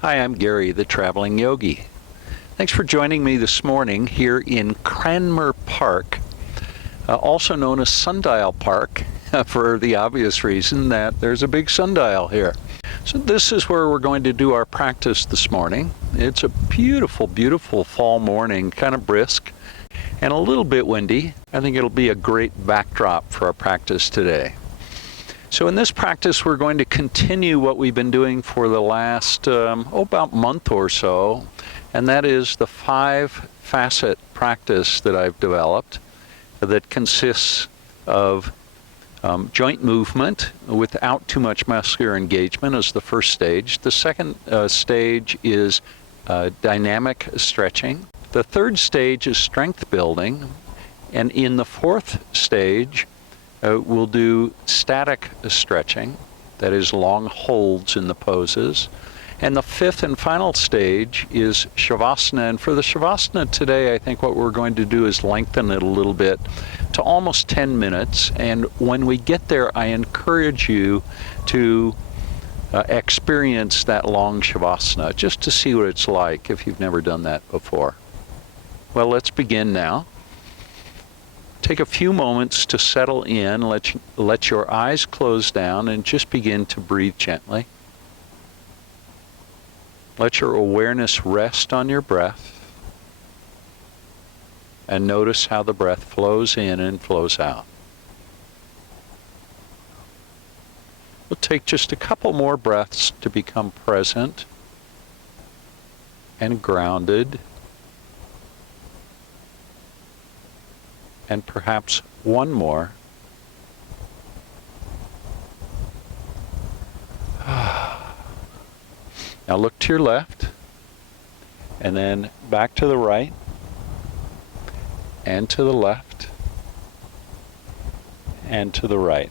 Hi, I'm Gary, the Traveling Yogi. Thanks for joining me this morning here in Cranmer Park, also known as Sundial Park, for the obvious reason that there's a big sundial here. So this is where we're going to do our practice this morning. It's a beautiful, beautiful fall morning, kind of brisk and a little bit windy. I think it'll be a great backdrop for our practice today. So in this practice, we're going to continue what we've been doing for the last, about month or so, and that is the 5-facet practice that I've developed that consists of joint movement without too much muscular engagement as the first stage. The second stage is dynamic stretching. The third stage is strength building, and in the fourth stage, we'll do static stretching, that is long holds in the poses. And the fifth and final stage is Shavasana. And for the Shavasana today, I think what we're going to do is lengthen it a little bit to almost 10 minutes. And when we get there, I encourage you to experience that long Shavasana, just to see what it's like if you've never done that before. Well, let's begin now. Take a few moments to settle in, let your eyes close down and just begin to breathe gently. Let your awareness rest on your breath and notice how the breath flows in and flows out. We'll take just a couple more breaths to become present and grounded. And perhaps one more. Now look to your left, and then back to the right, and to the left, and to the right.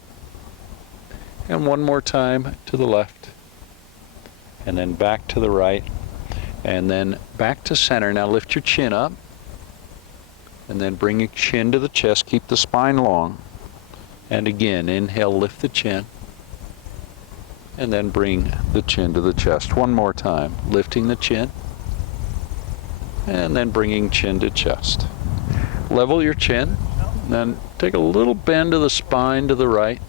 And one more time to the left, and then back to the right, and then back to center. Now lift your chin up. And then bring your chin to the chest, keep the spine long. And again, inhale, lift the chin. And then bring the chin to the chest. One more time, lifting the chin. And then bringing chin to chest. Level your chin. Then take a little bend of the spine to the right.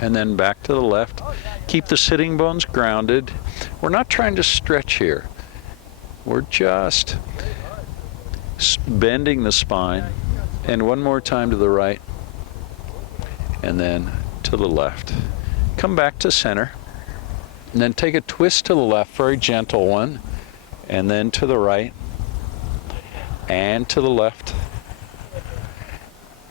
And then back to the left. Keep the sitting bones grounded. We're not trying to stretch here. We're just bending the spine, and one more time to the right, and then to the left. Come back to center, and then take a twist to the left, very gentle one, and then to the right, and to the left,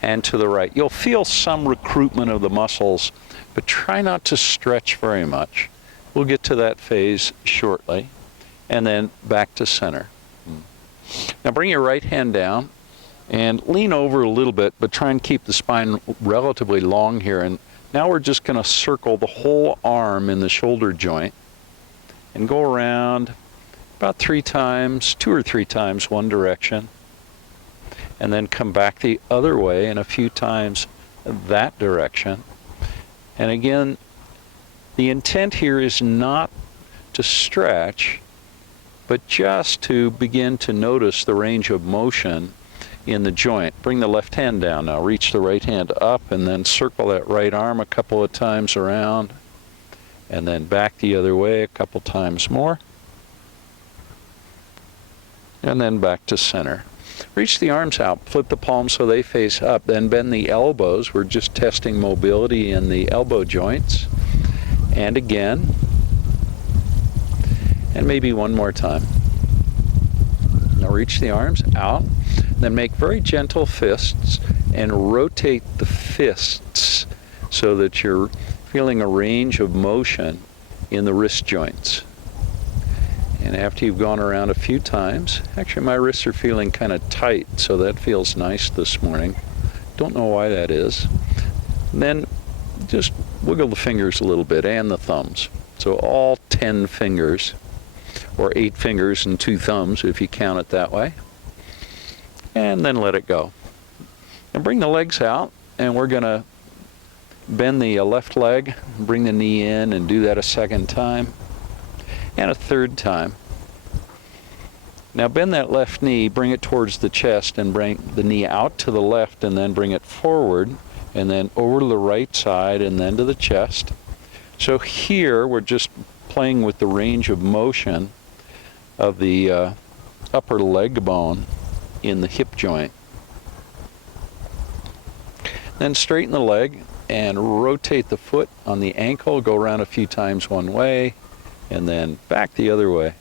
and to the right. You'll feel some recruitment of the muscles, but try not to stretch very much. We'll get to that phase shortly, and then back to center. Now bring your right hand down and lean over a little bit, but try and keep the spine relatively long here. And now we're just going to circle the whole arm in the shoulder joint and go around about 3 times, 2 or 3 times one direction, and then come back the other way and a few times that direction. And again, the intent here is not to stretch, but just to begin to notice the range of motion in the joint. Bring the left hand down now. Reach the right hand up and then circle that right arm a couple of times around. And then back the other way a couple times more. And then back to center. Reach the arms out. Flip the palms so they face up. Then bend the elbows. We're just testing mobility in the elbow joints. And again. And maybe one more time. Now reach the arms out, then make very gentle fists and rotate the fists so that you're feeling a range of motion in the wrist joints. And after you've gone around a few times, actually my wrists are feeling kind of tight, so that feels nice this morning. Don't know why that is. And then just wiggle the fingers a little bit and the thumbs. So all 10 fingers. Or 8 fingers and 2 thumbs if you count it that way. And then let it go. And bring the legs out, and we're going to bend the left leg, bring the knee in, and do that a second time. and a third time. Now bend that left knee, bring it towards the chest, and bring the knee out to the left, and then bring it forward, and then over to the right side, and then to the chest. So here we're just playing with the range of motion of the upper leg bone in the hip joint. Then straighten the leg and rotate the foot on the ankle, go around a few times one way, and then back the other way.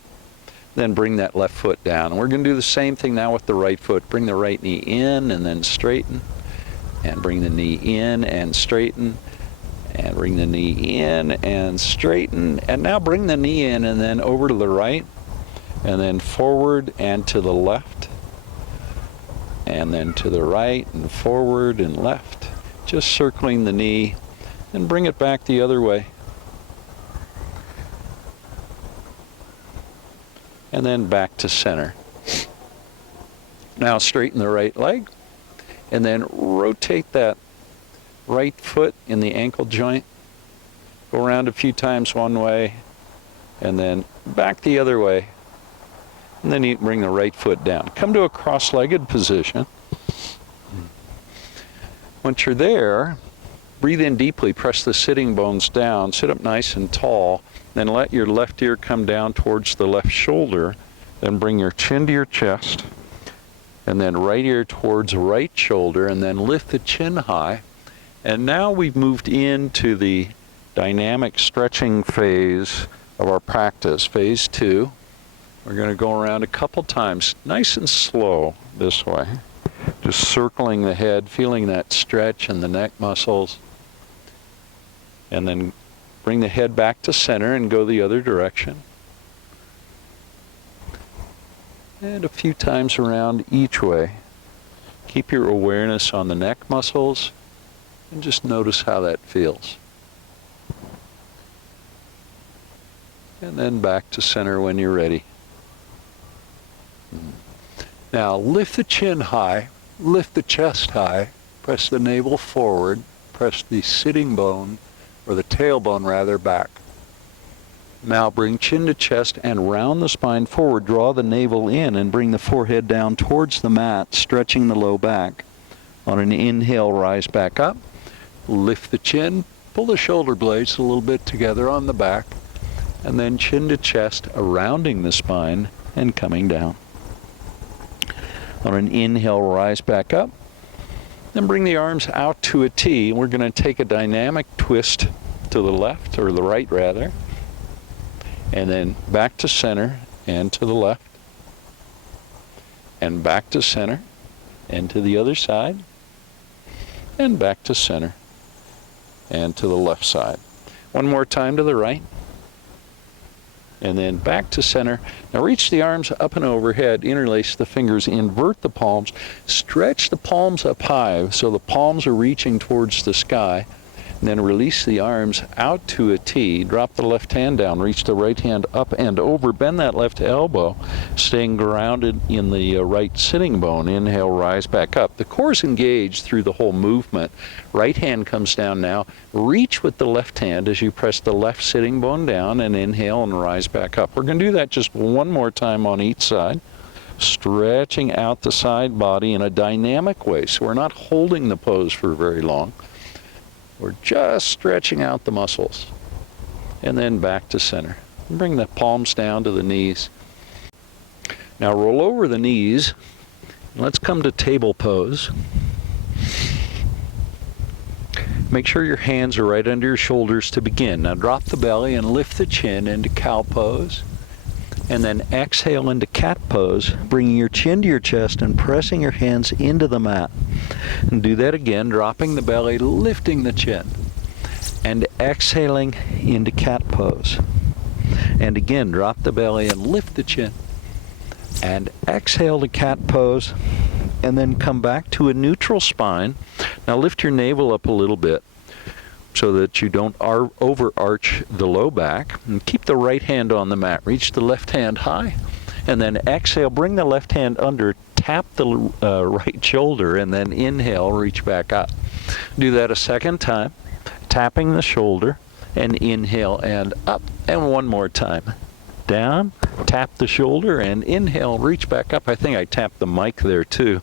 Then bring that left foot down. And we're going to do the same thing now with the right foot. Bring the right knee in and then straighten, and bring the knee in and straighten, and bring the knee in and straighten, and now bring the knee in and then over to the right, and then forward and to the left, and then to the right and forward and left, just circling the knee, and bring it back the other way. And then back to center. Now straighten the right leg, and then rotate that right foot in the ankle joint. Go around a few times one way, and then back the other way. And then you bring the right foot down. Come to a cross-legged position. Once you're there, breathe in deeply, press the sitting bones down, sit up nice and tall, then let your left ear come down towards the left shoulder, then bring your chin to your chest, and then right ear towards right shoulder, and then lift the chin high. And now we've moved into the dynamic stretching phase of our practice, phase 2. We're going to go around a couple times, nice and slow this way, just circling the head, feeling that stretch in the neck muscles, and then bring the head back to center and go the other direction. And a few times around each way. Keep your awareness on the neck muscles and just notice how that feels. And then back to center when you're ready. Now lift the chin high, lift the chest high, press the navel forward, press the sitting bone, or the tailbone rather, back. Now bring chin to chest and round the spine forward, draw the navel in and bring the forehead down towards the mat, stretching the low back. On an inhale, rise back up, lift the chin, pull the shoulder blades a little bit together on the back, and then chin to chest, rounding the spine and coming down. On an inhale, rise back up. Then bring the arms out to a T. We're going to take a dynamic twist to the left, or the right rather, and then back to center and to the left, and back to center and to the other side, and back to center and to the left side. One more time to the right, and then back to center. Now reach the arms up and overhead, interlace the fingers, invert the palms, stretch the palms up high so the palms are reaching towards the sky, and then release the arms out to a T, drop the left hand down, reach the right hand up and over, bend that left elbow, staying grounded in the right sitting bone. Inhale, rise back up. The core is engaged through the whole movement. Right hand comes down now. Reach with the left hand as you press the left sitting bone down and inhale and rise back up. We're going to do that just one more time on each side, stretching out the side body in a dynamic way. So we're not holding the pose for very long. We're just stretching out the muscles. And then back to center. Bring the palms down to the knees. Now roll over the knees. Let's come to table pose. Make sure your hands are right under your shoulders to begin. Now drop the belly and lift the chin into cow pose. And then exhale into cat pose, bringing your chin to your chest and pressing your hands into the mat. And do that again, dropping the belly, lifting the chin, and exhaling into cat pose. And again, drop the belly and lift the chin, and exhale to cat pose, and then come back to a neutral spine. Now lift your navel up a little bit so that you don't overarch the low back, and keep the right hand on the mat. Reach the left hand high, and then exhale, bring the left hand under, tap the right shoulder, and then inhale, reach back up. Do that a second time, tapping the shoulder, and inhale and up, and one more time. down, tap the shoulder, and inhale, reach back up. I think I tapped the mic there too.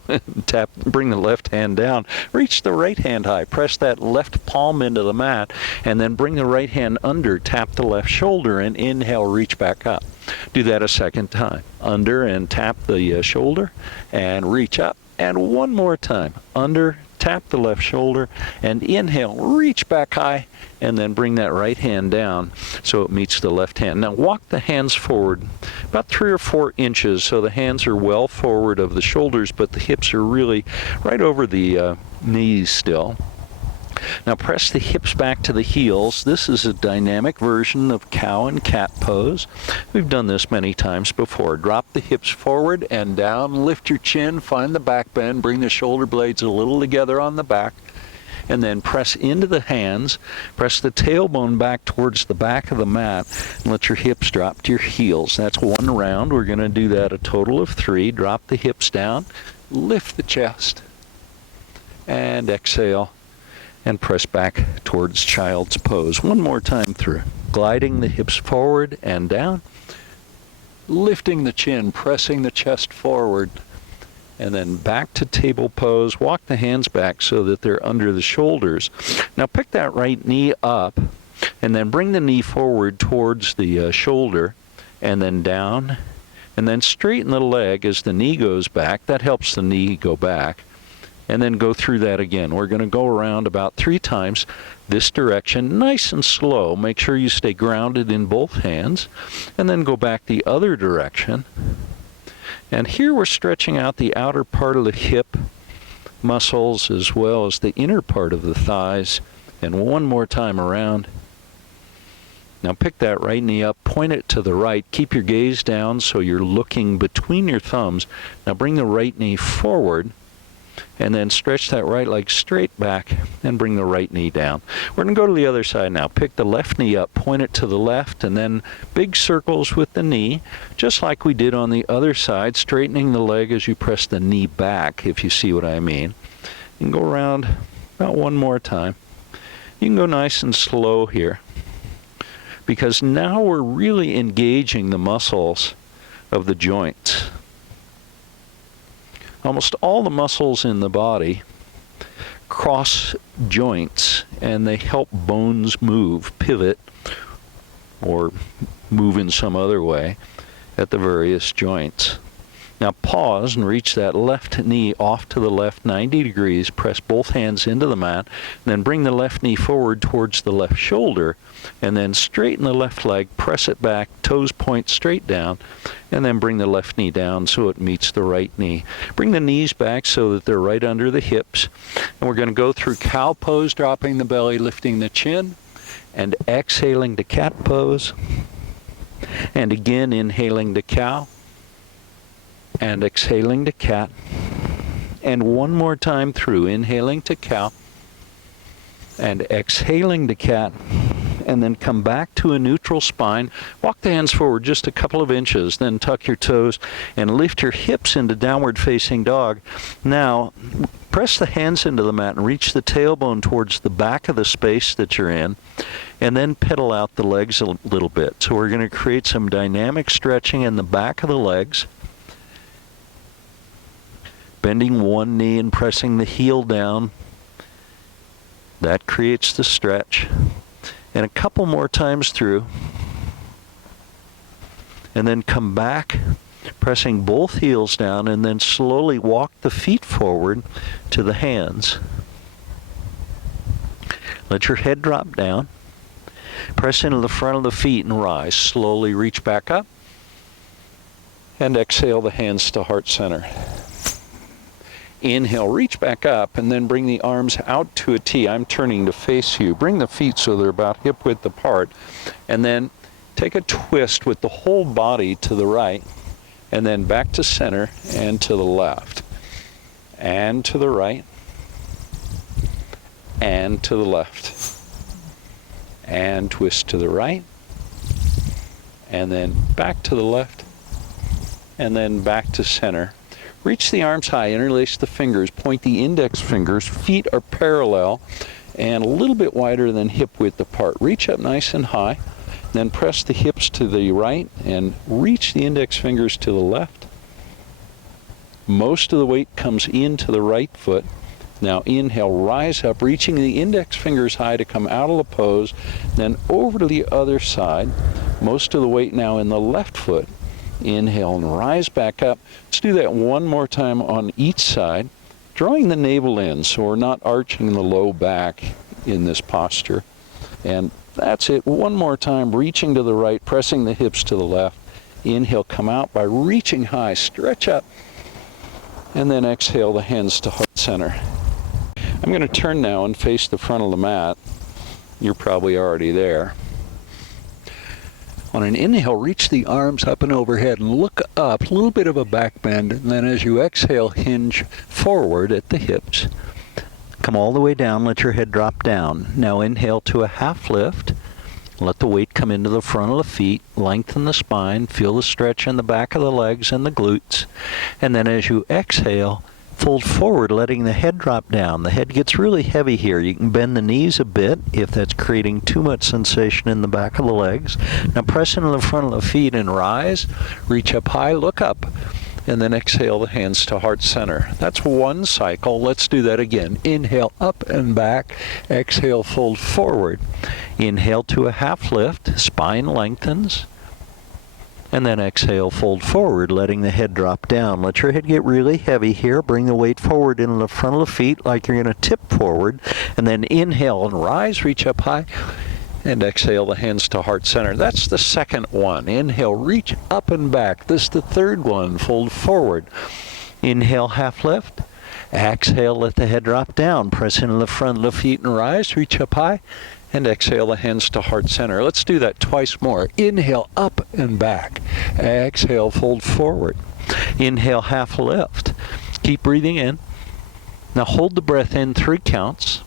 Bring the left hand down, reach the right hand high, press that left palm into the mat, and then bring the right hand under, tap the left shoulder, and inhale, reach back up. Do that a second time. Under and tap the shoulder, and reach up. And one more time. Under, tap the left shoulder, and inhale, reach back high, and then bring that right hand down so it meets the left hand. Now walk the hands forward about 3 or 4 inches so the hands are well forward of the shoulders, but the hips are really right over the knees still. Now press the hips back to the heels. This is a dynamic version of cow and cat pose. We've done this many times before. Drop the hips forward and down, lift your chin, find the back bend, bring the shoulder blades a little together on the back, and then press into the hands, press the tailbone back towards the back of the mat, and let your hips drop to your heels. That's one round. We're going to do that a total of 3. Drop the hips down, lift the chest, and exhale. And press back towards child's pose. One more time through. Gliding the hips forward and down. Lifting the chin, pressing the chest forward. And then back to table pose. Walk the hands back so that they're under the shoulders. Now pick that right knee up and then bring the knee forward towards the shoulder and then down. And then straighten the leg as the knee goes back. That helps the knee go back. And then go through that again. We're going to go around about 3 times this direction, nice and slow. Make sure you stay grounded in both hands. And then go back the other direction. And here we're stretching out the outer part of the hip muscles as well as the inner part of the thighs. And one more time around. Now pick that right knee up, point it to the right. Keep your gaze down so you're looking between your thumbs. Now bring the right knee forward. And then stretch that right leg straight back and bring the right knee down. We're going to go to the other side now. Pick the left knee up, point it to the left, and then big circles with the knee, just like we did on the other side, straightening the leg as you press the knee back, if you see what I mean. You can go around about one more time. You can go nice and slow here, because now we're really engaging the muscles of the joints. Almost all the muscles in the body cross joints, and they help bones move, pivot, or move in some other way at the various joints. Now pause and reach that left knee off to the left 90 degrees. Press both hands into the mat. Then bring the left knee forward towards the left shoulder. And then straighten the left leg. Press it back. Toes point straight down. And then bring the left knee down so it meets the right knee. Bring the knees back so that they're right under the hips. And we're going to go through cow pose, dropping the belly, lifting the chin. And exhaling to cat pose. And again inhaling to cow. And exhaling to cat. And one more time through, inhaling to cow. And exhaling to cat. And then come back to a neutral spine. Walk the hands forward just a couple of inches. Then tuck your toes and lift your hips into downward facing dog. Now, press the hands into the mat and reach the tailbone towards the back of the space that you're in. And then pedal out the legs a little bit. So we're going to create some dynamic stretching in the back of the legs. Bending one knee and pressing the heel down. That creates the stretch. And a couple more times through. And then come back, pressing both heels down, and then slowly walk the feet forward to the hands. Let your head drop down. Press into the front of the feet and rise. Slowly reach back up. And exhale the hands to heart center. Inhale, reach back up, and then bring the arms out to a T. I'm turning to face you. Bring the feet so they're about hip width apart. And then take a twist with the whole body to the right, and then back to center and to the left. And to the right. And to the left. And twist to the right. And then back to the left. And then back to center. Reach the arms high, interlace the fingers, point the index fingers, feet are parallel and a little bit wider than hip width apart. Reach up nice and high Then press the hips to the right and reach the index fingers to the left. Most of the weight comes into the right foot. Now inhale, rise up, reaching the index fingers high to come out of the pose, then over to the other side. Most of the weight now in the left foot. Inhale and rise back up. Let's do that one more time on each side, drawing the navel in so we're not arching the low back in this posture. And that's it. One more time, reaching to the right, pressing the hips to the left. Inhale, come out by reaching high, stretch up, and then exhale the hands to heart center. I'm going to turn now and face the front of the mat. You're probably already there. On an inhale, reach the arms up and overhead and look up, a little bit of a back bend, and then as you exhale, hinge forward at the hips. Come all the way down, let your head drop down. Now inhale to a half lift. Let the weight come into the front of the feet, lengthen the spine, feel the stretch in the back of the legs and the glutes. And then as you exhale, fold forward, letting the head drop down. The head gets really heavy here. You can bend the knees a bit if that's creating too much sensation in the back of the legs. Now press into the front of the feet and rise. Reach up high, look up, and then exhale the hands to heart center. That's one cycle. Let's do that again. Inhale, up and back. Exhale, fold forward. Inhale to a half lift. Spine lengthens. And then exhale, fold forward, letting the head drop down. Let your head get really heavy here. Bring the weight forward into the front of the feet like you're going to tip forward. And then inhale and rise, reach up high. And exhale the hands to heart center. That's the second one. Inhale, reach up and back. This is the third one. Fold forward. Inhale, half lift. Exhale, let the head drop down. Press into the front of the feet and rise, reach up high. And exhale the hands to heart center. Let's do that twice more. Inhale, up and back. Exhale, fold forward. Inhale, half lift. Keep breathing in. Now hold the breath in 3 counts.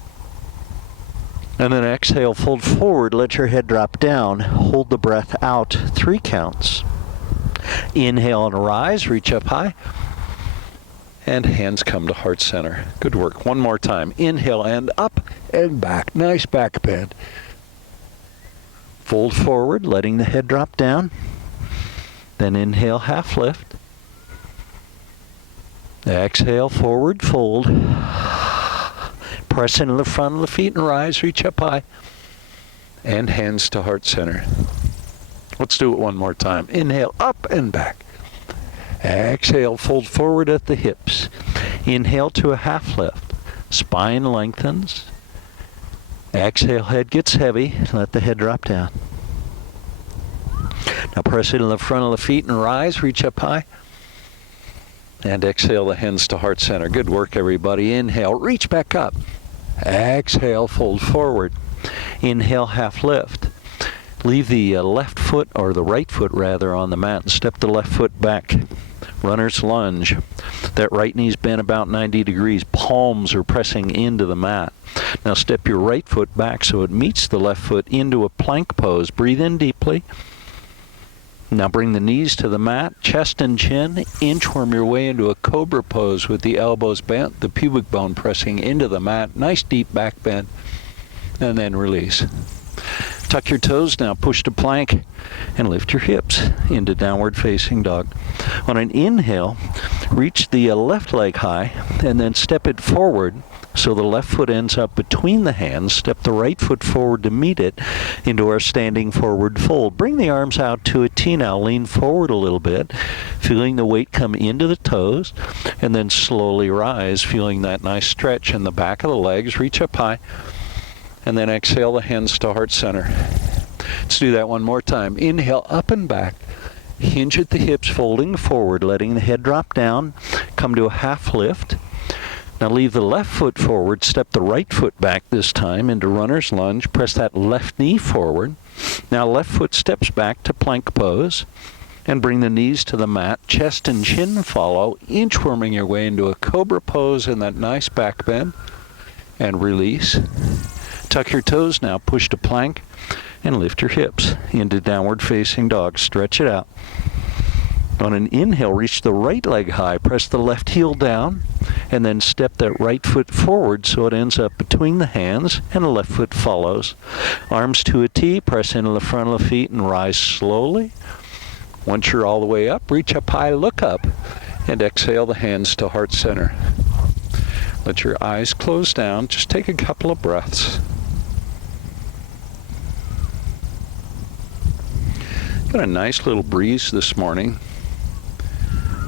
And then exhale, fold forward, let your head drop down. Hold the breath out 3 counts. Inhale and rise, reach up high. And hands come to heart center. Good work. One more time. Inhale and up and back. Nice back bend. Fold forward, letting the head drop down. Then inhale, half lift. Exhale, forward fold. Press into the front of the feet and rise, reach up high. And hands to heart center. Let's do it one more time. Inhale, up and back. Exhale, fold forward at the hips. Inhale to a half lift. Spine lengthens. Exhale, head gets heavy. Let the head drop down. Now press into the front of the feet and rise, reach up high. And exhale the hands to heart center. Good work, everybody. Inhale, reach back up. Exhale, fold forward. Inhale, half lift. Leave the left foot, or the right foot rather, on the mat and step the left foot back. Runner's lunge. That right knee's bent about 90 degrees. Palms are pressing into the mat. Now step your right foot back so it meets the left foot into a plank pose. Breathe in deeply. Now bring the knees to the mat, chest and chin. Inchworm your way into a cobra pose with the elbows bent, the pubic bone pressing into the mat. Nice deep back bend. And then release. Tuck your toes now, push to plank, and lift your hips into downward facing dog. On an inhale, reach the left leg high, and then step it forward so the left foot ends up between the hands. Step the right foot forward to meet it into our standing forward fold. Bring the arms out to a T now. Lean forward a little bit, feeling the weight come into the toes, and then slowly rise, feeling that nice stretch in the back of the legs. Reach up high. And then exhale the hands to heart center. Let's do that one more time. Inhale, up and back. Hinge at the hips, folding forward, letting the head drop down. Come to a half lift. Now leave the left foot forward. Step the right foot back this time into runner's lunge. Press that left knee forward. Now left foot steps back to plank pose. And bring the knees to the mat. Chest and chin follow. Inchworming your way into a cobra pose in that nice back bend. And release. Tuck your toes now, push to plank, and lift your hips into downward facing dog. Stretch it out. On an inhale, reach the right leg high, press the left heel down, and then step that right foot forward so it ends up between the hands and the left foot follows. Arms to a T, press into the front of the feet and rise slowly. Once you're all the way up, reach up high, look up, and exhale the hands to heart center. Let your eyes close down. Just take a couple of breaths. Got a nice little breeze this morning,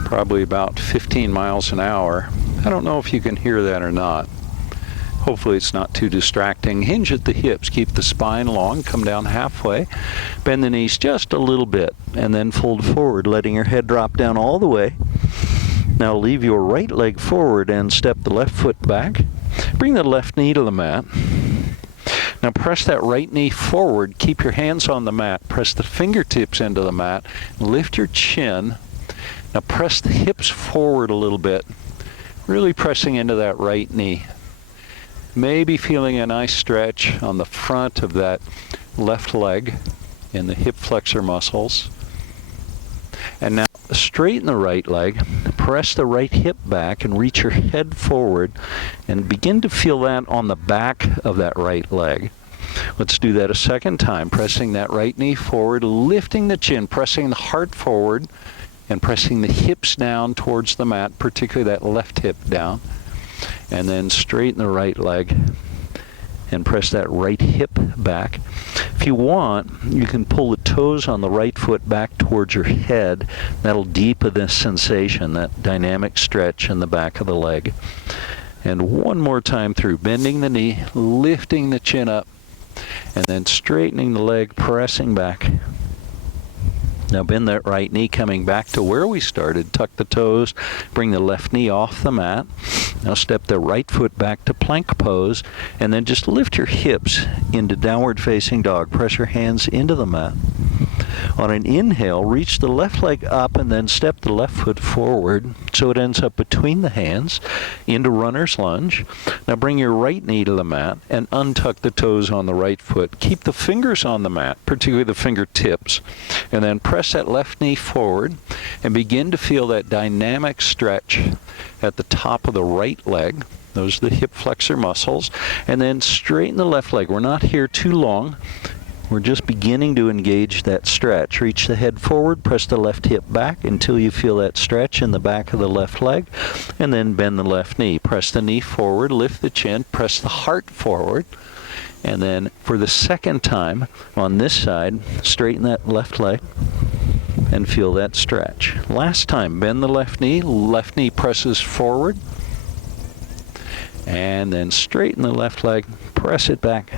probably about 15 miles an hour. I don't know if you can hear that or not. Hopefully it's not too distracting. Hinge at the hips, keep the spine long, come down halfway, bend the knees just a little bit, and then fold forward, letting your head drop down all the way. Now leave your right leg forward and step the left foot back. Bring the left knee to the mat. Now press that right knee forward, keep your hands on the mat, press the fingertips into the mat, lift your chin. Now press the hips forward a little bit, really pressing into that right knee. Maybe feeling a nice stretch on the front of that left leg in the hip flexor muscles. And now straighten the right leg, press the right hip back and reach your head forward and begin to feel that on the back of that right leg. Let's do that a second time, pressing that right knee forward, lifting the chin, pressing the heart forward and pressing the hips down towards the mat, particularly that left hip down. And then straighten the right leg and press that right hip back. If you want, you can pull the toes on the right foot back towards your head. That'll deepen this sensation, that dynamic stretch in the back of the leg. And one more time through, bending the knee, lifting the chin up, and then straightening the leg, pressing back. Now bend that right knee coming back to where we started. Tuck the toes, bring the left knee off the mat. Now step the right foot back to plank pose, and then just lift your hips into downward facing dog. Press your hands into the mat. On an inhale, reach the left leg up and then step the left foot forward so it ends up between the hands into runner's lunge. Now bring your right knee to the mat and untuck the toes on the right foot. Keep the fingers on the mat, particularly the fingertips, and then press that left knee forward and begin to feel that dynamic stretch at the top of the right leg. Those are the hip flexor muscles. And then straighten the left leg. We're not here too long. We're just beginning to engage that stretch. Reach the head forward, press the left hip back until you feel that stretch in the back of the left leg, and then bend the left knee. Press the knee forward, lift the chin, press the heart forward, and then for the second time on this side, straighten that left leg and feel that stretch. Last time, bend the left knee presses forward, and then straighten the left leg, press it back.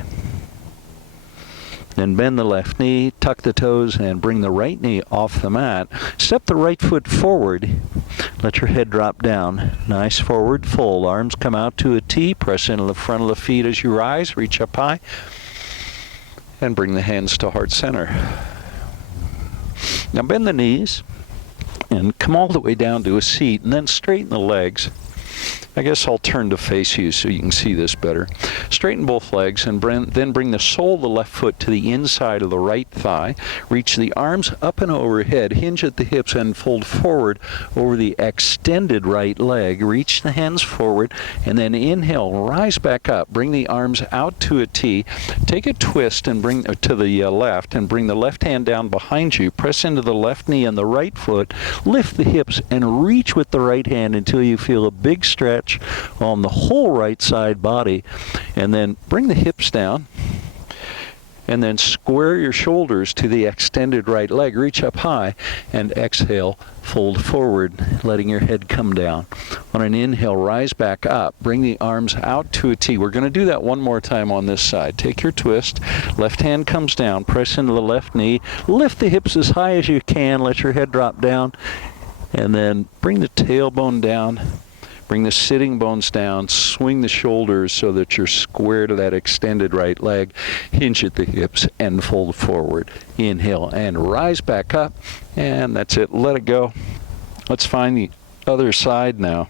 Then bend the left knee, tuck the toes, and bring the right knee off the mat. Step the right foot forward. Let your head drop down. Nice forward fold. Arms come out to a T. Press into the front of the feet as you rise. Reach up high. And bring the hands to heart center. Now bend the knees and come all the way down to a seat, and then straighten the legs. I guess I'll turn to face you so you can see this better. Straighten both legs and then bring the sole of the left foot to the inside of the right thigh. Reach the arms up and overhead, hinge at the hips and fold forward over the extended right leg. Reach the hands forward and then inhale, rise back up. Bring the arms out to a T. Take a twist and bring to the left and bring the left hand down behind you. Press into the left knee and the right foot. Lift the hips and reach with the right hand until you feel a big stretch on the whole right side body, and then bring the hips down and then square your shoulders to the extended right leg. Reach up high and exhale, fold forward, letting your head come down. On an inhale, rise back up. Bring the arms out to a T. We're going to do that one more time on this side. Take your twist. Left hand comes down. Press into the left knee. Lift the hips as high as you can. Let your head drop down. And then bring the tailbone down. Bring the sitting bones down, swing the shoulders so that you're square to that extended right leg. Hinge at the hips and fold forward. Inhale and rise back up. And that's it. Let it go. Let's find the other side now.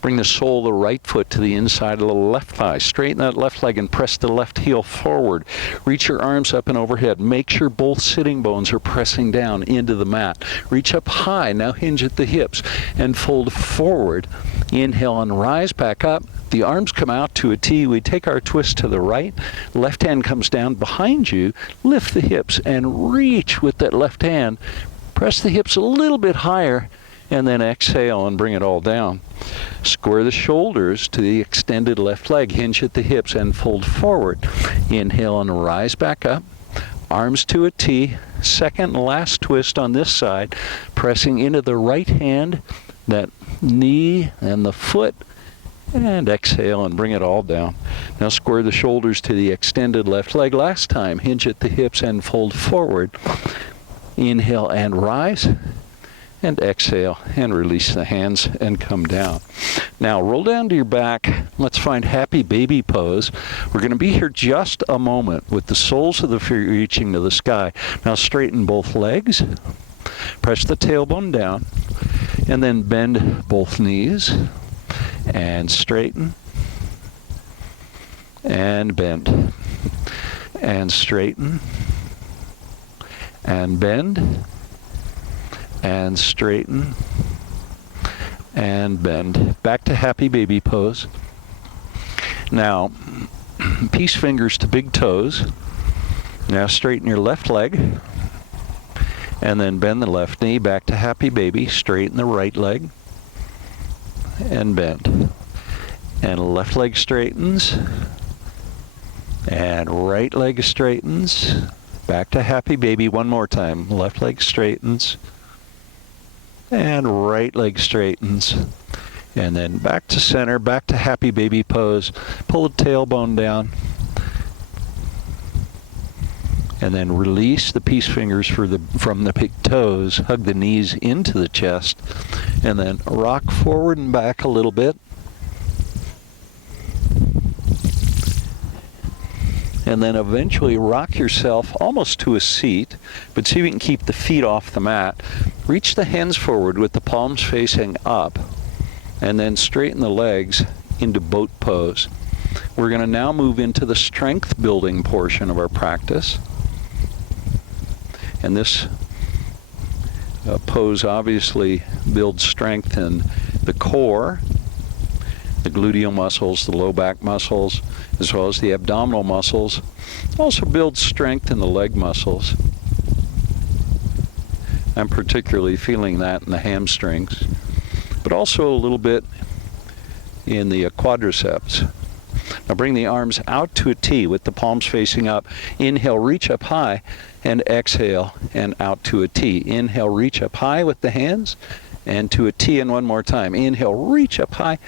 Bring the sole of the right foot to the inside of the left thigh. Straighten that left leg and press the left heel forward. Reach your arms up and overhead. Make sure both sitting bones are pressing down into the mat. Reach up high. Now hinge at the hips and fold forward. Inhale and rise back up. The arms come out to a T. We take our twist to the right. Left hand comes down behind you. Lift the hips and reach with that left hand. Press the hips a little bit higher and then exhale and bring it all down. Square the shoulders to the extended left leg. Hinge at the hips and fold forward. Inhale and rise back up. Arms to a T. Second and last twist on this side. Pressing into the right hand, that knee and the foot. And exhale and bring it all down. Now square the shoulders to the extended left leg. Last time, hinge at the hips and fold forward. Inhale and rise. And exhale and release the hands and come down. Now roll down to your back. Let's find happy baby pose. We're going to be here just a moment with the soles of the feet reaching to the sky. Now straighten both legs. Press the tailbone down. And then bend both knees. And straighten. And bend. And straighten. And bend. And straighten, and bend. Back to happy baby pose. Now, peace fingers to big toes. Now straighten your left leg, and then bend the left knee. Back to happy baby. Straighten the right leg, and bend. And left leg straightens, and right leg straightens. Back to happy baby one more time. Left leg straightens, and right leg straightens. And then back to center, back to happy baby pose. Pull the tailbone down. And then release the peace fingers from the big toes. Hug the knees into the chest. And then rock forward and back a little bit. And then eventually rock yourself almost to a seat, but see if you can keep the feet off the mat. Reach the hands forward with the palms facing up, and then straighten the legs into boat pose. We're going to now move into the strength building portion of our practice. And this pose obviously builds strength in the core, the gluteal muscles, the low back muscles, as well as the abdominal muscles. Also builds strength in the leg muscles. I'm particularly feeling that in the hamstrings, but also a little bit in the quadriceps. Now bring the arms out to a T with the palms facing up. Inhale, reach up high, and exhale, and out to a T. Inhale, reach up high with the hands, and to a T, and one more time. Inhale, reach up high,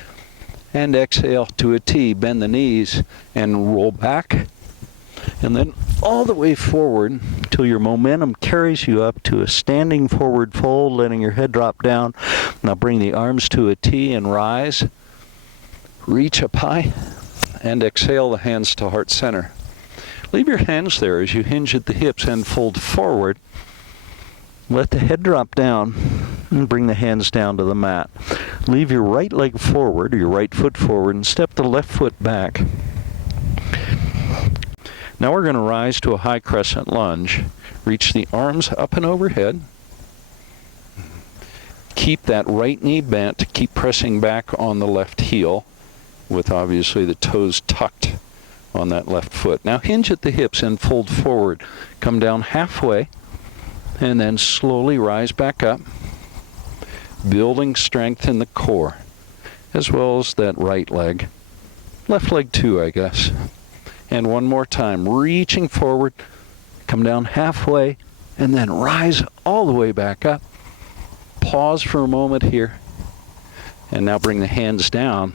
and exhale to a T. Bend the knees and roll back. And then all the way forward till your momentum carries you up to a standing forward fold, letting your head drop down. Now bring the arms to a T and rise. Reach up high and exhale the hands to heart center. Leave your hands there as you hinge at the hips and fold forward. Let the head drop down and bring the hands down to the mat. Leave your right leg forward, or your right foot forward, and step the left foot back. Now we're going to rise to a high crescent lunge. Reach the arms up and overhead. Keep that right knee bent. Keep pressing back on the left heel, with obviously the toes tucked on that left foot. Now hinge at the hips and fold forward. Come down halfway, and then slowly rise back up, building strength in the core, as well as that right leg. Left leg too, I guess. And one more time, reaching forward, come down halfway, and then rise all the way back up. Pause for a moment here, and now bring the hands down.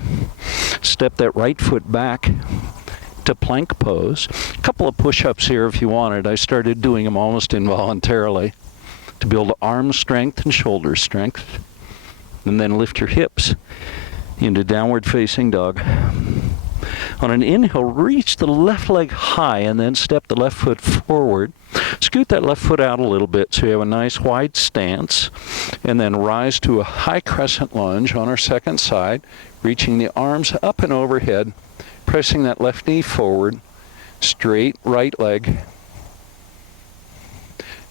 Step that right foot back to plank pose. A couple of push-ups here if you wanted. I started doing them almost involuntarily to build arm strength and shoulder strength. And then lift your hips into downward facing dog. On an inhale, reach the left leg high and then step the left foot forward. Scoot that left foot out a little bit so you have a nice wide stance, and then rise to a high crescent lunge on our second side, reaching the arms up and overhead, pressing that left knee forward, straight right leg.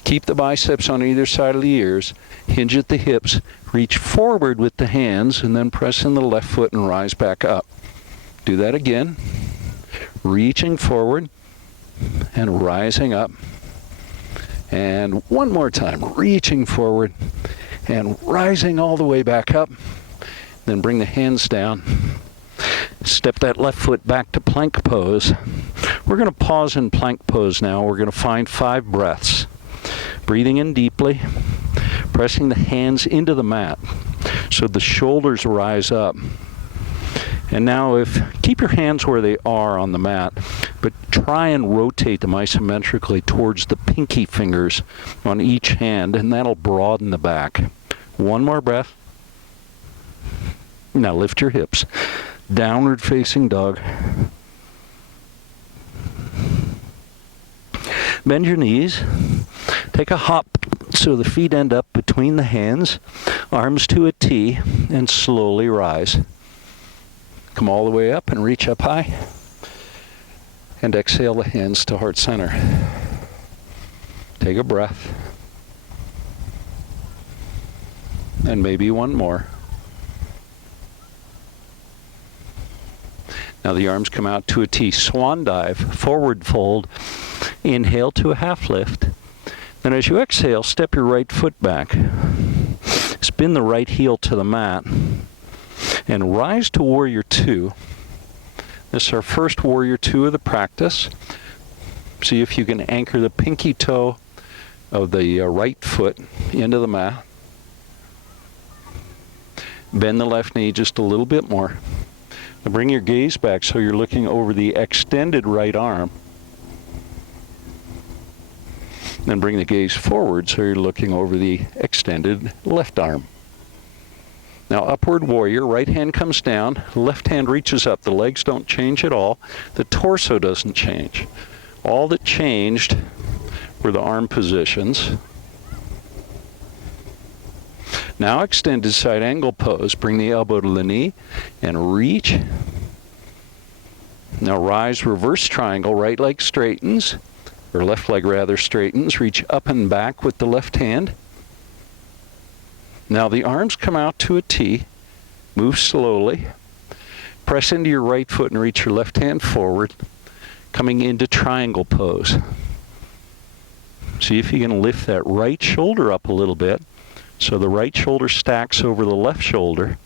Keep the biceps on either side of the ears, hinge at the hips, reach forward with the hands, and then press in the left foot and rise back up. Do that again, reaching forward and rising up. And one more time, reaching forward and rising all the way back up. Then bring the hands down. Step that left foot back to plank pose. We're going to pause in plank pose now. We're going to find 5 breaths. Breathing in deeply, pressing the hands into the mat so the shoulders rise up. And now keep your hands where they are on the mat, but try and rotate them isometrically towards the pinky fingers on each hand, and that'll broaden the back. One more breath. Now lift your hips. Downward facing dog. Bend your knees. Take a hop so the feet end up between the hands, arms to a T, and slowly rise. Come all the way up and reach up high. And exhale the hands to heart center. Take a breath. And maybe one more. Now the arms come out to a T. Swan dive, forward fold. Inhale to a half lift. Then as you exhale, step your right foot back. Spin the right heel to the mat. And rise to Warrior 2. This is our first Warrior 2 of the practice. See if you can anchor the pinky toe of the right foot into the mat. Bend the left knee just a little bit more. Now bring your gaze back so you're looking over the extended right arm. Then bring the gaze forward so you're looking over the extended left arm. Now upward warrior, right hand comes down, left hand reaches up. The legs don't change at all. The torso doesn't change. All that changed were the arm positions. Now extended side angle pose. Bring the elbow to the knee and reach. Now rise, reverse triangle, right leg straightens, or left leg rather straightens. Reach up and back with the left hand. Now the arms come out to a T. Move slowly. Press into your right foot and reach your left hand forward, coming into triangle pose. See if you can lift that right shoulder up a little bit so the right shoulder stacks over the left shoulder.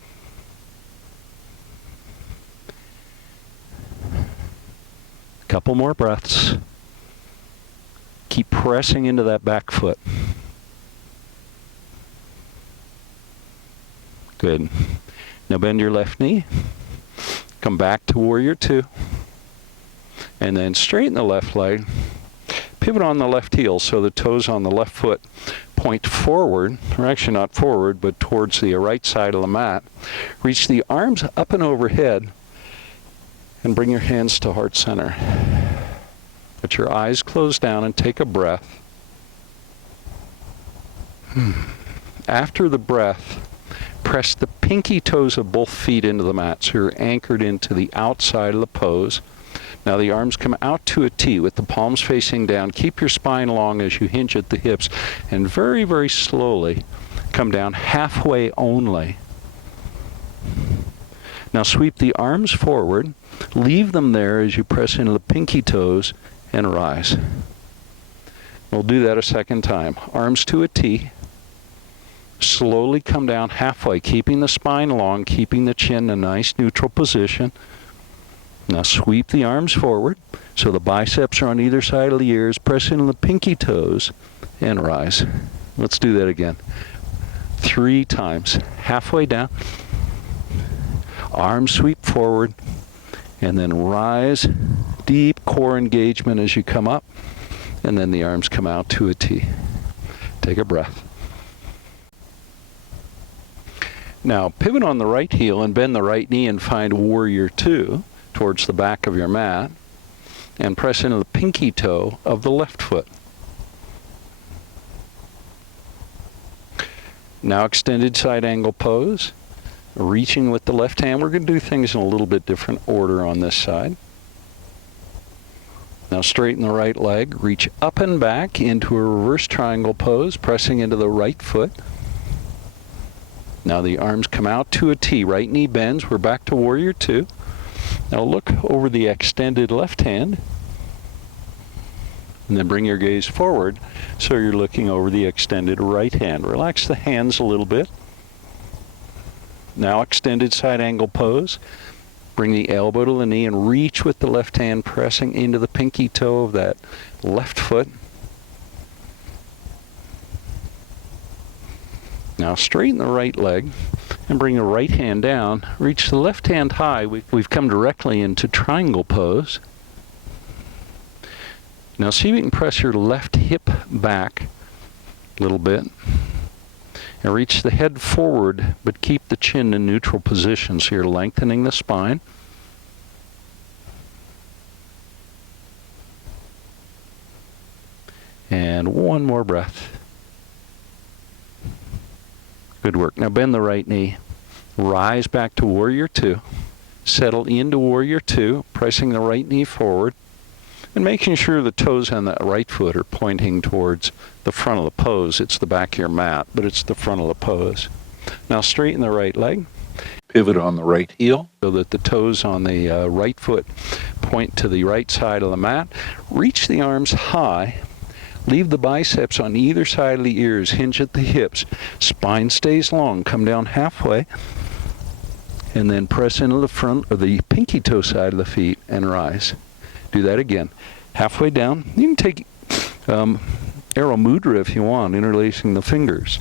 Couple more breaths. Keep pressing into that back foot. Good. Now bend your left knee. Come back to Warrior 2. And then straighten the left leg. Pivot on the left heel so the toes on the left foot point forward, or actually not forward, but towards the right side of the mat. Reach the arms up and overhead and bring your hands to heart center. Let your eyes close down and take a breath. After the breath, press the pinky toes of both feet into the mat so you're anchored into the outside of the pose. Now the arms come out to a T with the palms facing down. Keep your spine long as you hinge at the hips, and very, very slowly come down halfway only. Now sweep the arms forward. Leave them there as you press into the pinky toes and rise. We'll do that a second time. Arms to a T. Slowly come down halfway, keeping the spine long, keeping the chin in a nice neutral position. Now sweep the arms forward so the biceps are on either side of the ears. Press into the pinky toes and rise. Let's do that again. 3 times. Halfway down. Arms sweep forward and then rise. Deep core engagement as you come up, and then the arms come out to a T. Take a breath. Now pivot on the right heel and bend the right knee and find Warrior 2 towards the back of your mat, and press into the pinky toe of the left foot. Now extended side angle pose. Reaching with the left hand. We're going to do things in a little bit different order on this side. Now straighten the right leg. Reach up and back into a reverse triangle pose, pressing into the right foot. Now the arms come out to a T. Right knee bends. We're back to warrior two. Now look over the extended left hand. And then bring your gaze forward so you're looking over the extended right hand. Relax the hands a little bit. Now extended side angle pose. Bring the elbow to the knee and reach with the left hand, pressing into the pinky toe of that left foot. Now straighten the right leg and bring the right hand down. Reach the left hand high. We've come directly into triangle pose. Now see if you can press your left hip back a little bit. And reach the head forward, but keep the chin in neutral position, so you're lengthening the spine. And one more breath. Good work. Now bend the right knee. Rise back to warrior two. Settle into warrior two, pressing the right knee forward. And making sure the toes on that right foot are pointing towards the front of the pose. It's the back of your mat, but it's the front of the pose. Now straighten the right leg. Pivot on the right heel so that the toes on the right foot point to the right side of the mat. Reach the arms high. Leave the biceps on either side of the ears. Hinge at the hips. Spine stays long. Come down halfway. And then press into the front of the pinky toe side of the feet and rise. Do that again. Halfway down. You can take Arrow Mudra if you want, interlacing the fingers,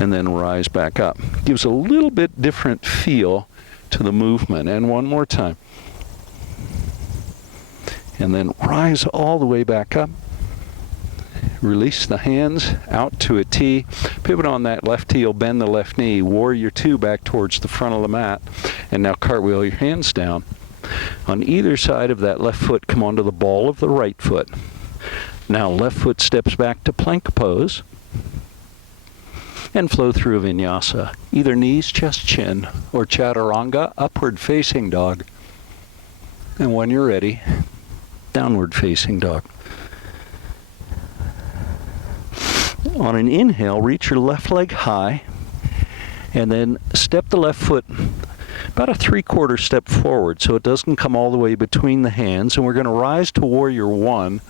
and then rise back up. Gives a little bit different feel to the movement. And one more time. And then rise all the way back up. Release the hands out to a T. Pivot on that left heel, bend the left knee. Warrior two back towards the front of the mat. And now cartwheel your hands down. On either side of that left foot, come onto the ball of the right foot. Now left foot steps back to plank pose and flow through a vinyasa. Either knees, chest, chin, or chaturanga, upward facing dog. And when you're ready, downward facing dog. On an inhale, reach your left leg high and then step the left foot about a 3/4 step forward so it doesn't come all the way between the hands. And we're going to rise to warrior one,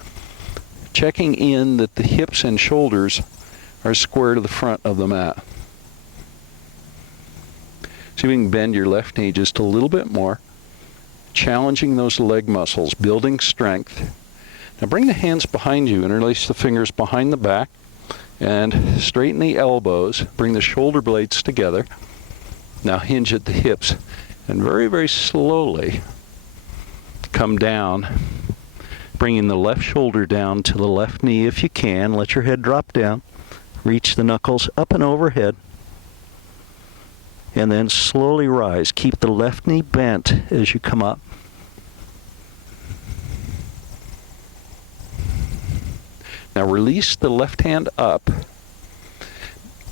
checking in that the hips and shoulders are square to the front of the mat. See if you can bend your left knee just a little bit more, challenging those leg muscles, building strength. Now bring the hands behind you, interlace the fingers behind the back, and straighten the elbows. Bring the shoulder blades together. Now hinge at the hips and very, very slowly come down, bringing the left shoulder down to the left knee if you can. Let your head drop down. Reach the knuckles up and overhead. And then slowly rise. Keep the left knee bent as you come up. Now release the left hand up.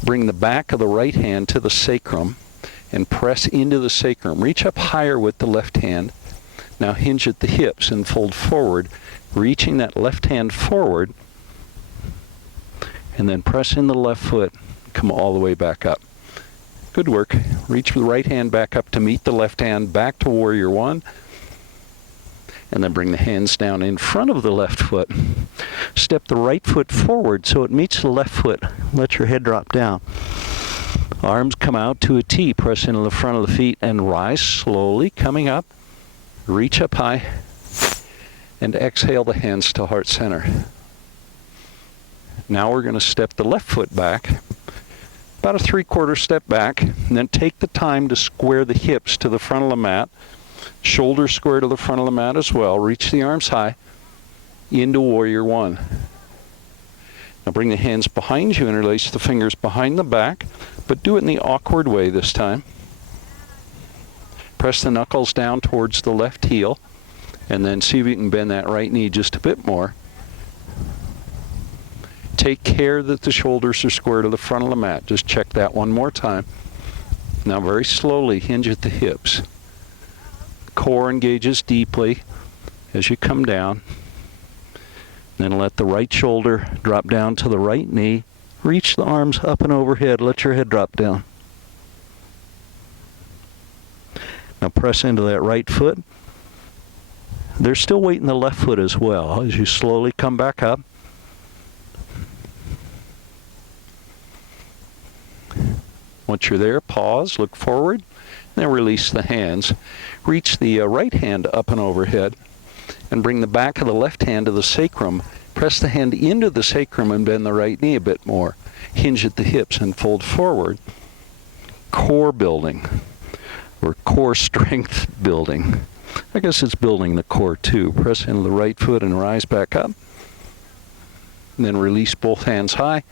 Bring the back of the right hand to the sacrum and press into the sacrum. Reach up higher with the left hand. Now hinge at the hips and fold forward, reaching that left hand forward, and then press in the left foot, come all the way back up. Good work. Reach the right hand back up to meet the left hand, back to warrior one, and then bring the hands down in front of the left foot. Step the right foot forward so it meets the left foot. Let your head drop down. Arms come out to a T. Press into the front of the feet and rise slowly, coming up. Reach up high. And exhale the hands to heart center. Now we're going to step the left foot back. About a 3/4 step back. And then take the time to square the hips to the front of the mat. Shoulders square to the front of the mat as well. Reach the arms high. Into warrior one. Now bring the hands behind you, interlace the fingers behind the back, but do it in the awkward way this time. Press the knuckles down towards the left heel, and then see if you can bend that right knee just a bit more. Take care that the shoulders are square to the front of the mat. Just check that one more time. Now very slowly hinge at the hips. Core engages deeply as you come down. Then let the right shoulder drop down to the right knee. Reach the arms up and overhead. Let your head drop down. Now press into that right foot. There's still weight in the left foot as well as you slowly come back up. Once you're there, pause, look forward, then release the hands. Reach the right hand up and overhead and bring the back of the left hand to the sacrum. Press the hand into the sacrum and bend the right knee a bit more. Hinge at the hips and fold forward. Core building, or core strength building. I guess it's building the core too. Press into the right foot and rise back up. And then release both hands high.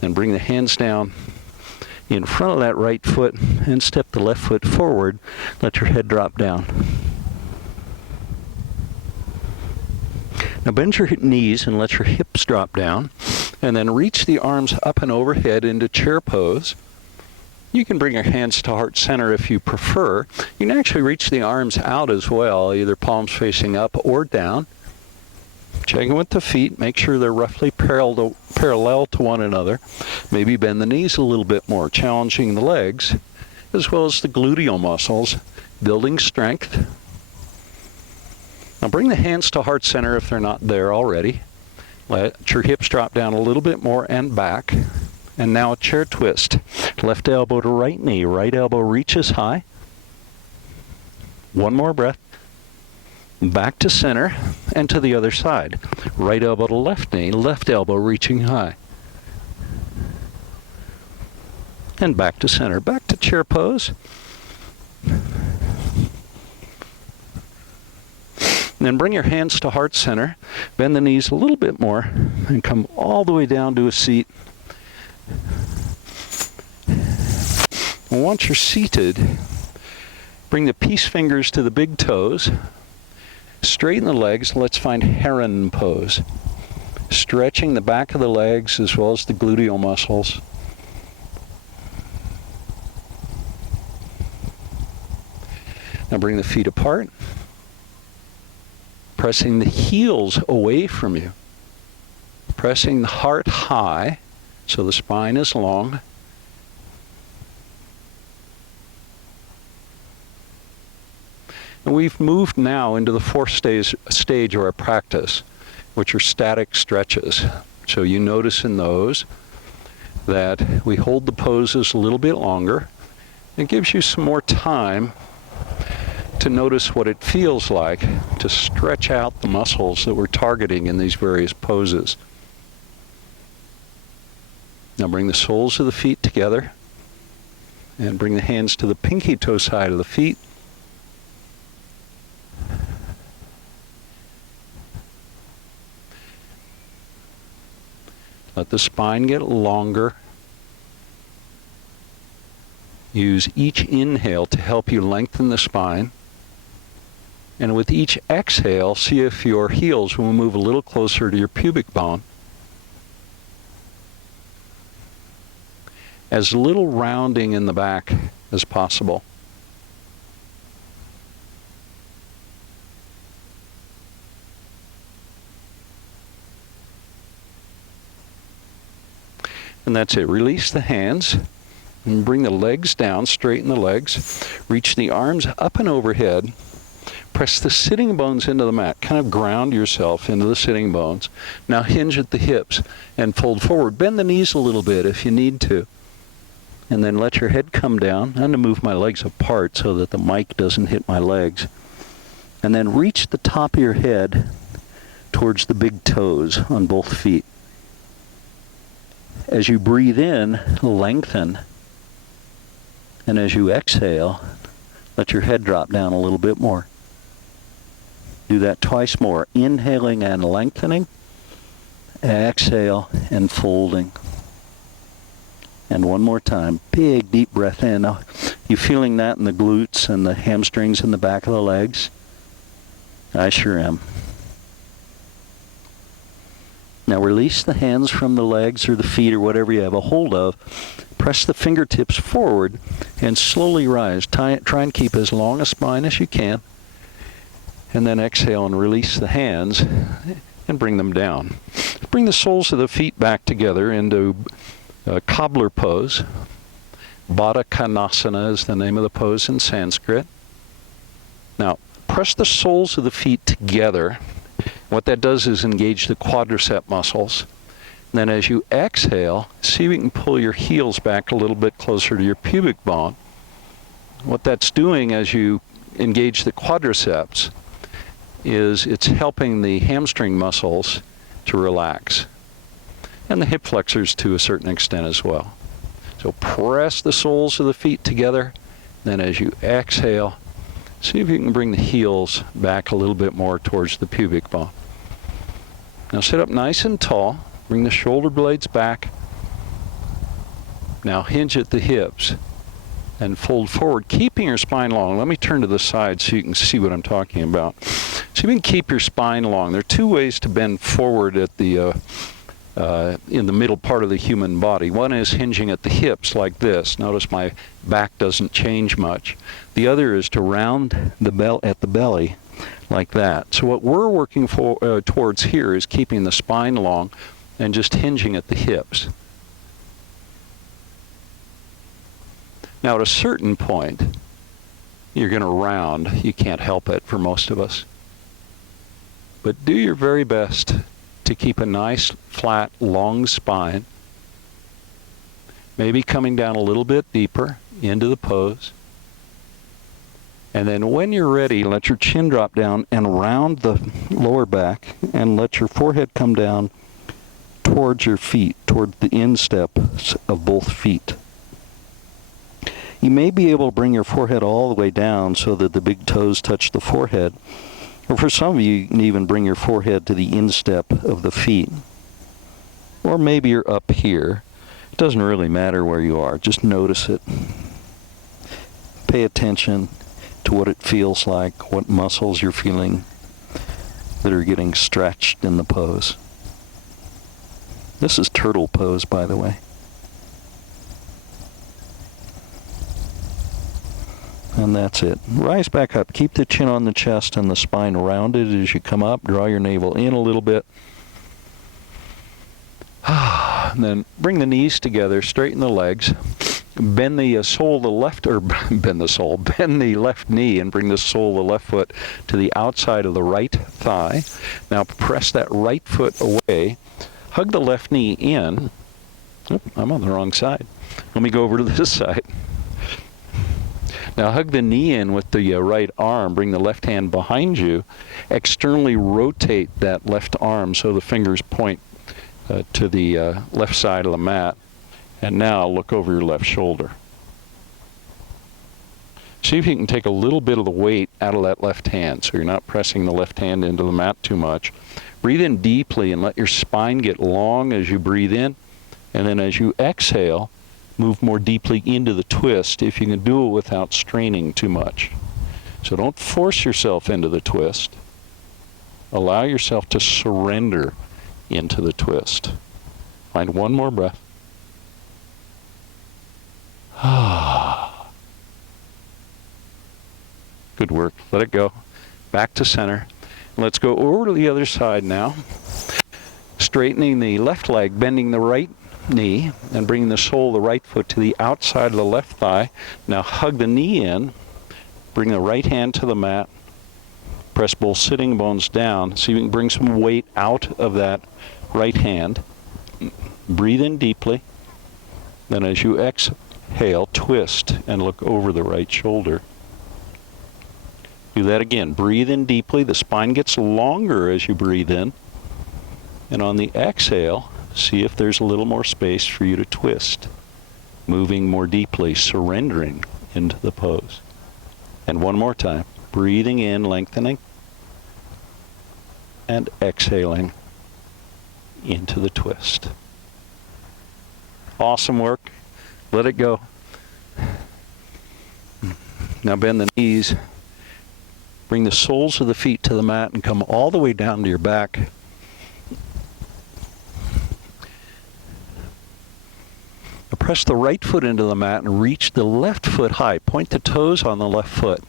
Then bring the hands down in front of that right foot and step the left foot forward. Let your head drop down. Now bend your knees and let your hips drop down. And then reach the arms up and overhead into chair pose. You can bring your hands to heart center if you prefer. You can actually reach the arms out as well, either palms facing up or down. Checking with the feet, make sure they're roughly parallel to one another. Maybe bend the knees a little bit more, challenging the legs, as well as the gluteal muscles, building strength. Now bring the hands to heart center if they're not there already. Let your hips drop down a little bit more and back. And now a chair twist. Left elbow to right knee, right elbow reaches high. One more breath. Back to center and to the other side. Right elbow to left knee, left elbow reaching high. And back to center. Back to chair pose. And then bring your hands to heart center. Bend the knees a little bit more and come all the way down to a seat. And once you're seated, bring the peace fingers to the big toes. Straighten the legs. Let's find heron pose. Stretching the back of the legs as well as the gluteal muscles. Now bring the feet apart. Pressing the heels away from you. Pressing the heart high so the spine is long. And we've moved now into the fourth stage of our practice, which are static stretches. So you notice in those that we hold the poses a little bit longer. It gives you some more time to notice what it feels like to stretch out the muscles that we're targeting in these various poses. Now bring the soles of the feet together and bring the hands to the pinky toe side of the feet. Let the spine get longer. Use each inhale to help you lengthen the spine. And with each exhale, see if your heels will move a little closer to your pubic bone. As little rounding in the back as possible. And that's it. Release the hands and bring the legs down, straighten the legs. Reach the arms up and overhead. Press the sitting bones into the mat. Kind of ground yourself into the sitting bones. Now hinge at the hips and fold forward. Bend the knees a little bit if you need to. And then let your head come down. I'm going to move my legs apart so that the mic doesn't hit my legs. And then reach the top of your head towards the big toes on both feet. As you breathe in, lengthen. And as you exhale, let your head drop down a little bit more. Do that twice more. Inhaling and lengthening. Exhale and folding. And one more time. Big, deep breath in. Now, you feeling that in the glutes and the hamstrings and the back of the legs? I sure am. Now release the hands from the legs or the feet or whatever you have a hold of. Press the fingertips forward and slowly rise. Try and keep as long a spine as you can. And then exhale and release the hands and bring them down. Bring the soles of the feet back together into cobbler pose. Baddha Konasana is the name of the pose in Sanskrit. Now, press the soles of the feet together. What that does is engage the quadricep muscles. And then as you exhale, see if you can pull your heels back a little bit closer to your pubic bone. What that's doing as you engage the quadriceps is it's helping the hamstring muscles to relax. And the hip flexors to a certain extent as well. So press the soles of the feet together. Then as you exhale, see if you can bring the heels back a little bit more towards the pubic bone. Now sit up nice and tall. Bring the shoulder blades back. Now hinge at the hips and fold forward, keeping your spine long. Let me turn to the side so you can see what I'm talking about. So you can keep your spine long. There are two ways to bend forward at the in the middle part of the human body. One is hinging at the hips like this. Notice my back doesn't change much. The other is to round the at the belly like that. So what we're working towards here is keeping the spine long and just hinging at the hips. Now at a certain point, you're going to round. You can't help it for most of us. But do your very best to keep a nice, flat, long spine. Maybe coming down a little bit deeper into the pose. And then when you're ready, let your chin drop down and round the lower back and let your forehead come down towards your feet, toward the insteps of both feet. You may be able to bring your forehead all the way down so that the big toes touch the forehead. Or for some of you, you can even bring your forehead to the instep of the feet. Or maybe you're up here. It doesn't really matter where you are. Just notice it. Pay attention to what it feels like, what muscles you're feeling that are getting stretched in the pose. This is turtle pose, by the way. And that's it. Rise back up. Keep the chin on the chest and the spine rounded as you come up. Draw your navel in a little bit. And then bring the knees together, straighten the legs. Bend the sole of the left, or bend the left knee and bring the sole of the left foot to the outside of the right thigh. Now press that right foot away. Hug the left knee in. Oop, I'm on the wrong side. Let me go over to this side. Now hug the knee in with the right arm. Bring the left hand behind you. Externally rotate that left arm so the fingers point to the left side of the mat. And now look over your left shoulder. See if you can take a little bit of the weight out of that left hand so you're not pressing the left hand into the mat too much. Breathe in deeply and let your spine get long as you breathe in. And then as you exhale, move more deeply into the twist if you can do it without straining too much. So don't force yourself into the twist. Allow yourself to surrender into the twist. Find one more breath. Good work. Let it go. Back to center. Let's go over to the other side now. Straightening the left leg, bending the right knee, and bringing the sole of the right foot to the outside of the left thigh. Now hug the knee in. Bring the right hand to the mat. Press both sitting bones down so you can bring some weight out of that right hand. Breathe in deeply. Then as you exhale, twist and look over the right shoulder. Do that again. Breathe in deeply. The spine gets longer as you breathe in. And on the exhale, see if there's a little more space for you to twist. Moving more deeply, surrendering into the pose. And one more time. Breathing in, lengthening. And exhaling into the twist. Awesome work. Let it go. Now bend the knees. Bring the soles of the feet to the mat and come all the way down to your back. Press the right foot into the mat and reach the left foot high. Point the toes on the left foot.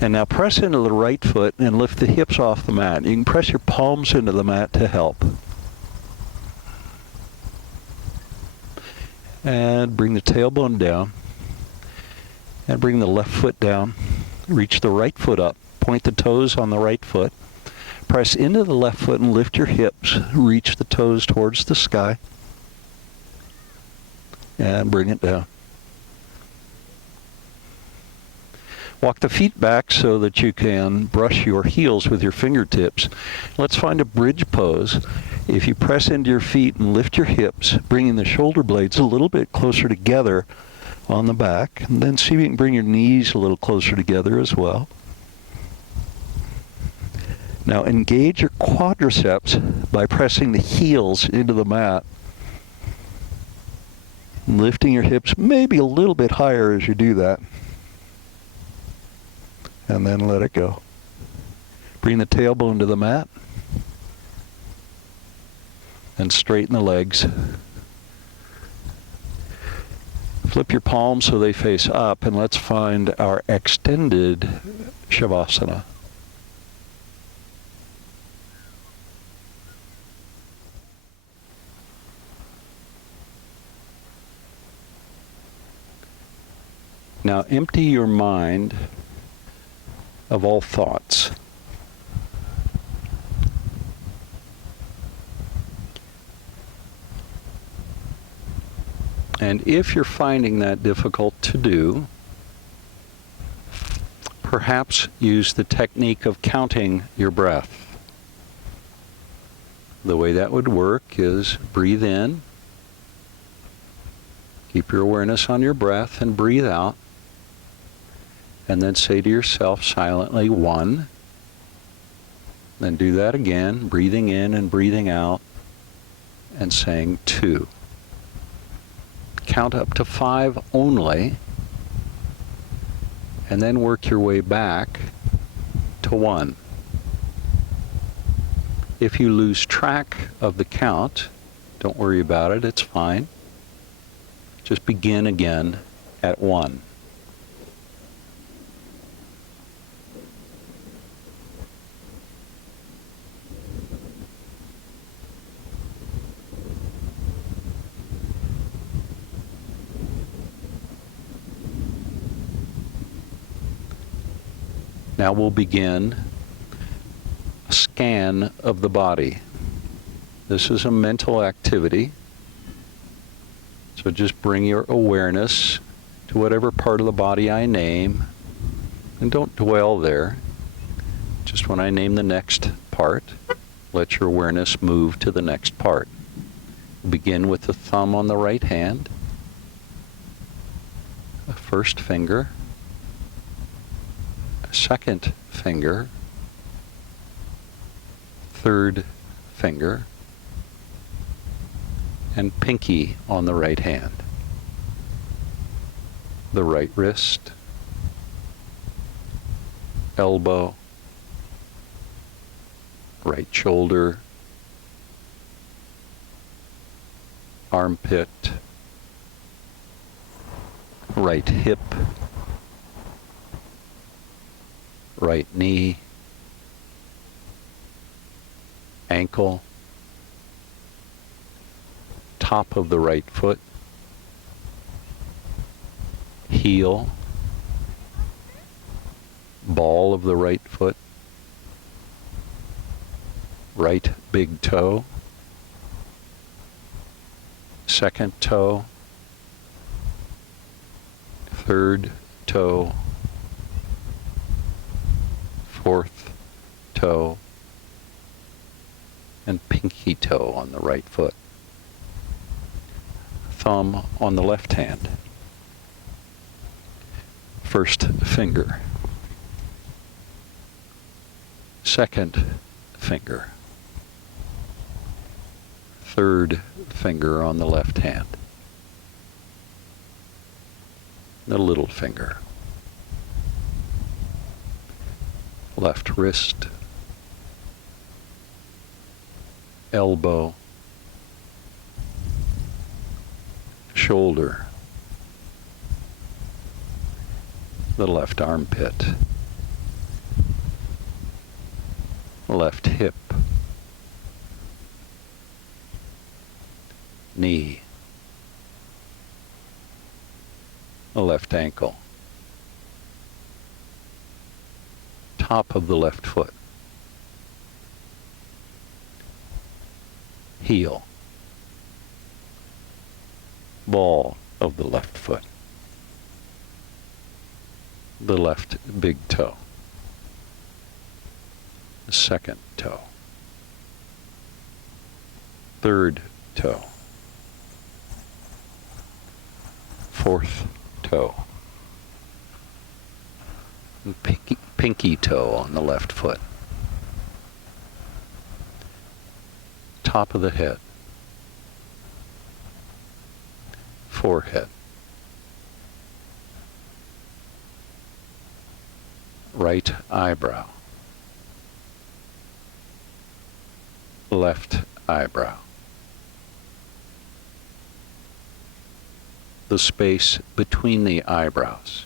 And now press into the right foot and lift the hips off the mat. You can press your palms into the mat to help. And bring the tailbone down. And bring the left foot down. Reach the right foot up. Point the toes on the right foot. Press into the left foot and lift your hips. Reach the toes towards the sky. And bring it down. Walk the feet back so that you can brush your heels with your fingertips. Let's find a bridge pose. If you press into your feet and lift your hips, bringing the shoulder blades a little bit closer together on the back, and then see if you can bring your knees a little closer together as well. Now engage your quadriceps by pressing the heels into the mat. Lifting your hips maybe a little bit higher as you do that. And then let it go. Bring the tailbone to the mat. And straighten the legs. Flip your palms so they face up, and let's find our extended Shavasana. Now empty your mind of all thoughts. And if you're finding that difficult to do, perhaps use the technique of counting your breath. The way that would work is breathe in, keep your awareness on your breath, and breathe out. And then say to yourself silently, 1. Then do that again, breathing in and breathing out, and saying 2. Count up to 5 only, and then work your way back to 1. If you lose track of the count, don't worry about it, it's fine. Just begin again at 1. Now we'll begin a scan of the body. This is a mental activity. So just bring your awareness to whatever part of the body I name, and don't dwell there. Just when I name the next part, let your awareness move to the next part. Begin with the thumb on the right hand, the first finger, second finger, third finger, and pinky on the right hand. The right wrist, elbow, right shoulder, armpit, right hip, right knee, ankle, top of the right foot, heel, ball of the right foot, right big toe, second toe, third toe, fourth toe, and pinky toe on the right foot. Thumb on the left hand. First finger. Second finger. Third finger on the left hand. The little finger. Left wrist. Elbow. shoulder, the left armpit, left hip, knee, left ankle, top of the left foot, heel, ball of the left foot, the left big toe, the second toe, third toe, fourth toe, and pinky toe on the left foot, top of the head, forehead, right eyebrow, left eyebrow, the space between the eyebrows,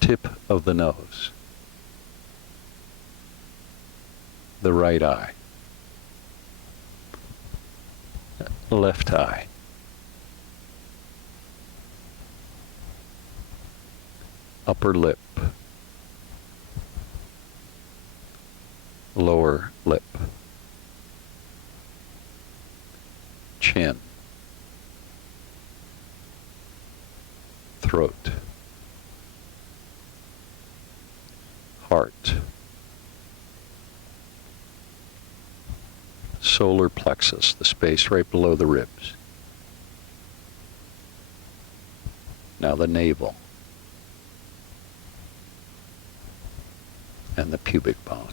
tip of the nose, the right eye, left eye, upper lip, lower lip, chin, throat, heart, solar plexus, the space right below the ribs. Now the navel and the pubic bone.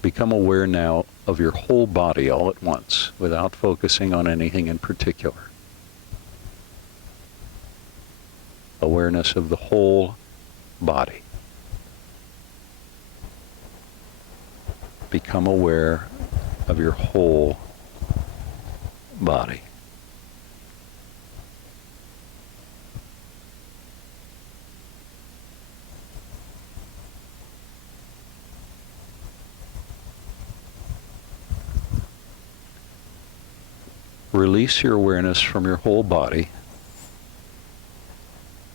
Become aware now of your whole body all at once without focusing on anything in particular. Awareness of the whole body. Become aware of your whole body. Release your awareness from your whole body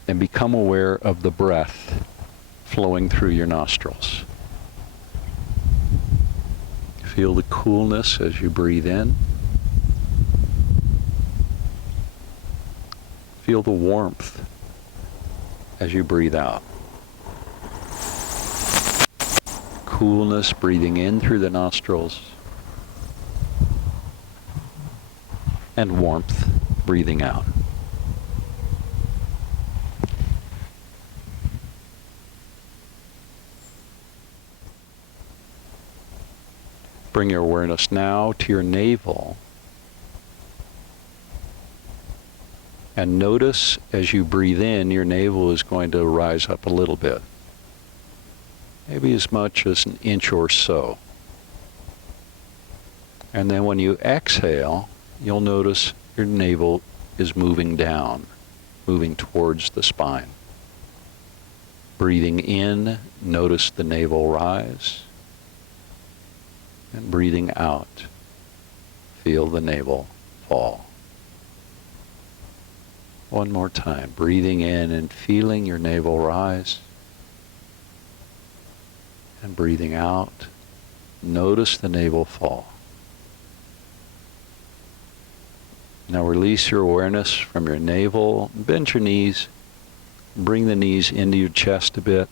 and become aware of the breath flowing through your nostrils. Feel the coolness as you breathe in. Feel the warmth as you breathe out. Coolness breathing in through the nostrils, and warmth breathing out. Bring your awareness now to your navel and notice as you breathe in, your navel is going to rise up a little bit, maybe as much as an inch or so. And then when you exhale, you'll notice your navel is moving down, moving towards the spine. Breathing in, notice the navel rise. And breathing out, feel the navel fall. One more time, breathing in and feeling your navel rise. And breathing out, notice the navel fall. Now release your awareness from your navel, bend your knees, bring the knees into your chest a bit,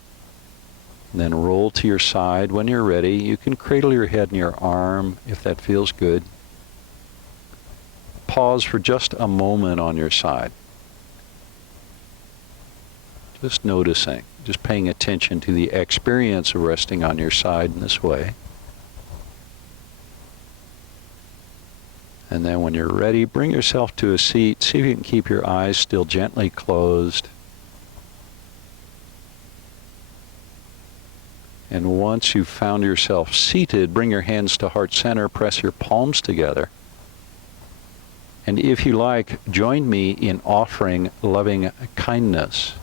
and then roll to your side. When you're ready, you can cradle your head in your arm if that feels good. Pause for just a moment on your side. Just noticing, just paying attention to the experience of resting on your side in this way. And then when you're ready, bring yourself to a seat. See if you can keep your eyes still gently closed. And once you've found yourself seated, bring your hands to heart center, press your palms together. And if you like, join me in offering loving kindness.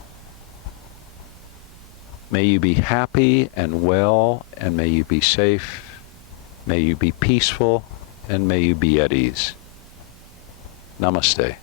May you be happy and well, and may you be safe. May you be peaceful, and may you be at ease. Namaste.